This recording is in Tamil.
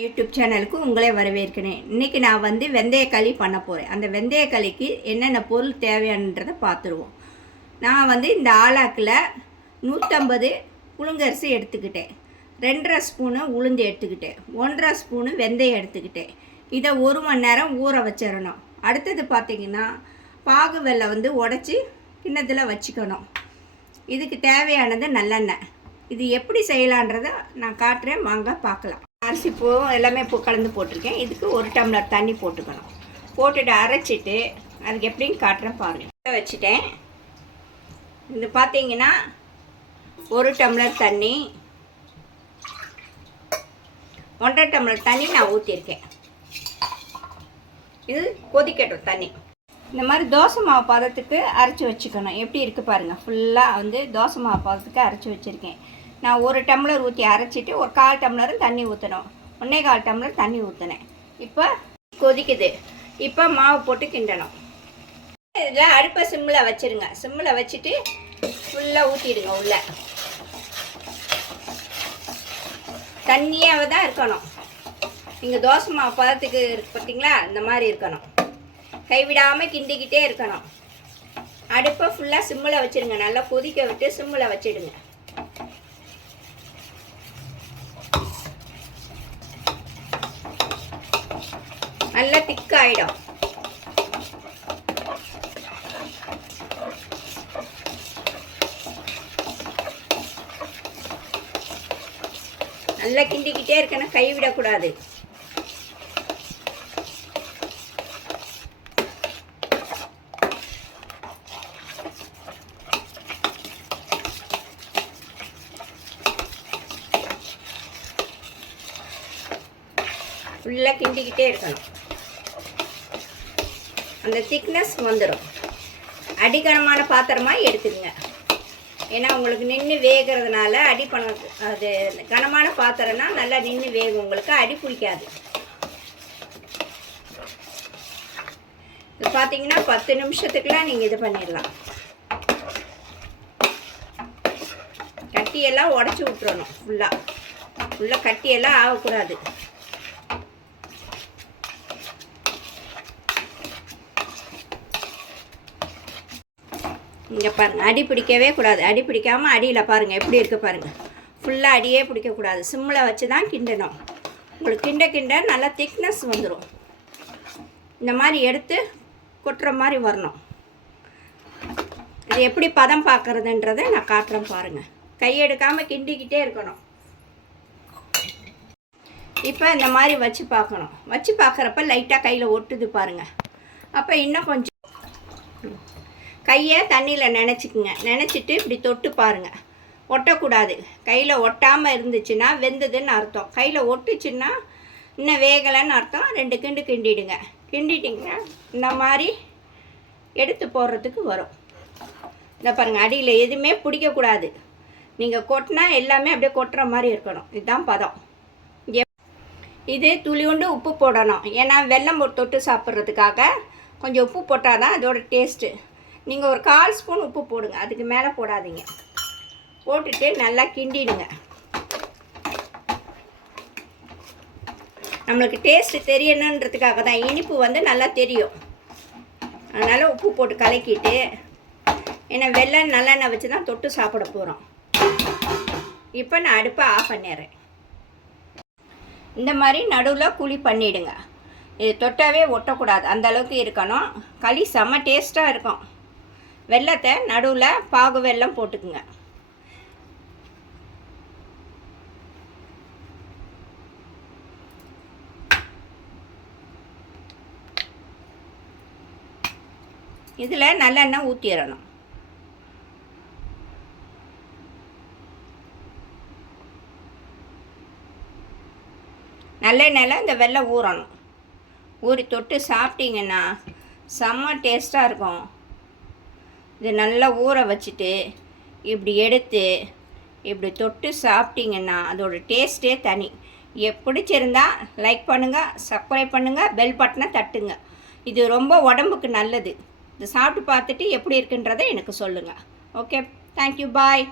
யூடியூப் சேனலுக்கு உங்களே வரவேற்கிறேன். இன்றைக்கி நான் வெந்தயக்களி பண்ண போகிறேன். அந்த வெந்தயக்களிக்கு என்னென்ன பொருள் தேவையானன்றதை பார்த்துருவோம். நான் இந்த ஆலாக்கில் 150 புழுங்கரிசி எடுத்துக்கிட்டேன், 2.5 ஸ்பூனு உளுந்து எடுத்துக்கிட்டேன், 1.5 ஸ்பூனு வெந்தயம் எடுத்துக்கிட்டேன். இதை 1 மணி நேரம் ஊற வச்சிடணும். அடுத்தது பார்த்திங்கன்னா பாகு வெல்லை உடச்சி கிண்ணத்தில் வச்சுக்கணும். இதுக்கு தேவையானது நல்லெண்ணெய். இது எப்படி செய்யலான்றதை நான் காட்டுறேன், வாங்க பார்க்கலாம். அரிசி பூ எல்லாமே கலந்து போட்டிருக்கேன். இதுக்கு 1 டம்ளர் தண்ணி போட்டுக்கணும். போட்டுட்டு அரைச்சிட்டு அதுக்கு எப்படின்னு காட்டுறேன் பாருங்கள். வச்சுட்டேன். இது பார்த்தீங்கன்னா 1 டம்ளர் தண்ணி, 1.5 டம்ளர் தண்ணி நான் ஊற்றிருக்கேன். இது கொதிக்கட்டும் தண்ணி. இந்த மாதிரி தோசை மாவு பதத்துக்கு அரைச்சி வச்சுக்கணும். எப்படி இருக்குது பாருங்கள். ஃபுல்லாக தோசை மாவு பதத்துக்கு அரைச்சி வச்சுருக்கேன். நான் 1 டம்ளர் ஊற்றி அரைச்சிட்டு 1/4 டம்ளரும் தண்ணி ஊற்றணும். 1/4 டம்ளர் தண்ணி ஊற்றினேன். இப்போ கொதிக்குது. இப்போ மாவு போட்டு கிண்டணும். இதில் அடுப்பை சிம்மில் வச்சுருங்க. சிம்மில் வச்சுட்டு ஃபுல்லாக ஊற்றிடுங்க. உள்ள தண்ணியாக தான் இருக்கணும். நீங்கள் தோசை மாவு பதத்துக்கு பார்த்தீங்களா, இந்த மாதிரி இருக்கணும். கைவிடாமல் கிண்டிக்கிட்டே இருக்கணும். அடுப்பை ஃபுல்லாக சிம்மில் வச்சுருங்க. நல்லா கொதிக்க விட்டு சிம்மில் வச்சிடுங்க. நல்லா திக்காயிடும். நல்லா கிண்டிக்கிட்டே இருக்கணும், கைவிடக்கூடாது. ஃபுல்லாக கிண்டிக்கிட்டே இருக்கணும். அந்த திக்னஸ் வந்துடும். அடிகனமான பாத்திரமாக எடுத்துக்கங்க. ஏன்னா உங்களுக்கு நின்று வேகிறதுனால அது கனமான பாத்திரம்னா நல்லா நின்று வேகும், உங்களுக்கு அடி பிடிக்காது. இது பார்த்தீங்கன்னா 10 நிமிஷத்துக்குலாம் நீங்கள் இது பண்ணிடலாம். கட்டியெல்லாம் உடச்சி விட்டுறணும். ஃபுல்லாக கட்டியெல்லாம் ஆகக்கூடாது. இங்கே பாருங்கள், அடி பிடிக்கவே கூடாது. அடி பிடிக்காமல் அடியில் பாருங்கள் எப்படி இருக்குது பாருங்கள். ஃபுல்லாக அடியே பிடிக்கக்கூடாது. சிம்மில் வச்சு தான் கிண்டணும். உங்களுக்கு கிண்ட நல்லா திக்னஸ் வந்துடும். இந்த மாதிரி எடுத்து கொட்டுற மாதிரி வரணும். இது எப்படி பதம் பார்க்குறதுன்றதை நான் காட்டுறேன் பாருங்கள். கையெடுக்காமல் கிண்டிக்கிட்டே இருக்கணும். இப்போ இந்த மாதிரி வச்சு பார்க்கணும். வச்சு பார்க்குறப்ப லைட்டாக கையில் ஒட்டுது பாருங்கள். அப்போ இன்னும் கொஞ்சம் கையை தண்ணியில் நினச்சிக்குங்க. நினச்சிட்டு இப்படி தொட்டு பாருங்கள். ஒட்டக்கூடாது. கையில் ஒட்டாமல் இருந்துச்சுன்னா வெந்ததுன்னு அர்த்தம். கையில் ஒட்டுச்சுன்னா இன்னும் வேகலைன்னு அர்த்தம். 2 கிண்டு கிண்டிடுங்க. கிண்டிட்டிங்கன்னா இந்த மாதிரி எடுத்து போடுறதுக்கு வரும். இந்த பாருங்கள், அடியில் எதுவுமே பிடிக்கக்கூடாது. நீங்கள் கொட்டினா எல்லாமே அப்படியே கொட்டுற மாதிரி இருக்கணும். இதுதான் பதம். இது துளியுண்டு உப்பு போடணும். ஏன்னா வெல்லம் தொட்டு சாப்பிட்றதுக்காக கொஞ்சம் உப்பு போட்டால் தான் அதோட டேஸ்ட்டு. நீங்கள் ஒரு 1/4 ஸ்பூன் உப்பு போடுங்க. அதுக்கு மேலே போடாதீங்க. போட்டுட்டு நல்லா கிண்டிடுங்க. நம்மளுக்கு டேஸ்ட்டு தெரியணுன்றதுக்காக தான். இனிப்பு நல்லா தெரியும். அதனால் உப்பு போட்டு கலக்கிட்டு, ஏன்னா வெல்லம் நல்லெண்ணெய் வச்சு தான் தொட்டு சாப்பிட போகிறோம். இப்போ நான் அடுப்பை ஆஃப் பண்ணிடுறேன். இந்த மாதிரி நடுவில் குழி பண்ணிவிடுங்க. இது தொட்டாவே ஒட்டக்கூடாது. அந்தளவுக்கு இருக்கணும். களி செம்ம டேஸ்ட்டாக இருக்கும். வெல்லத்தை நடுவில் பாகு வெல்லம் போட்டுக்குங்க. இதில் நல்லெண்ணெய் ஊற்றிடணும். நல்லெண்ணெயில் இந்த வெல்லம் ஊறணும். ஊறி தொட்டு சாப்பிட்டீங்கன்னா செம்ம டேஸ்ட்டாக இருக்கும். இது நல்லா ஊற வச்சுட்டு இப்படி எடுத்து இப்படி தொட்டு சாப்பிட்டீங்கன்னா அதோட டேஸ்ட்டே தனி. பிடிச்சிருந்தா லைக் பண்ணுங்கள், சப்ஸ்கிரைப் பண்ணுங்கள், பெல் பட்டனை தட்டுங்க. இது ரொம்ப உடம்புக்கு நல்லது. இது சாப்பிட்டு பார்த்துட்டு எப்படி இருக்குன்றதை எனக்கு சொல்லுங்கள். ஓகே, தேங்க்யூ, பாய்.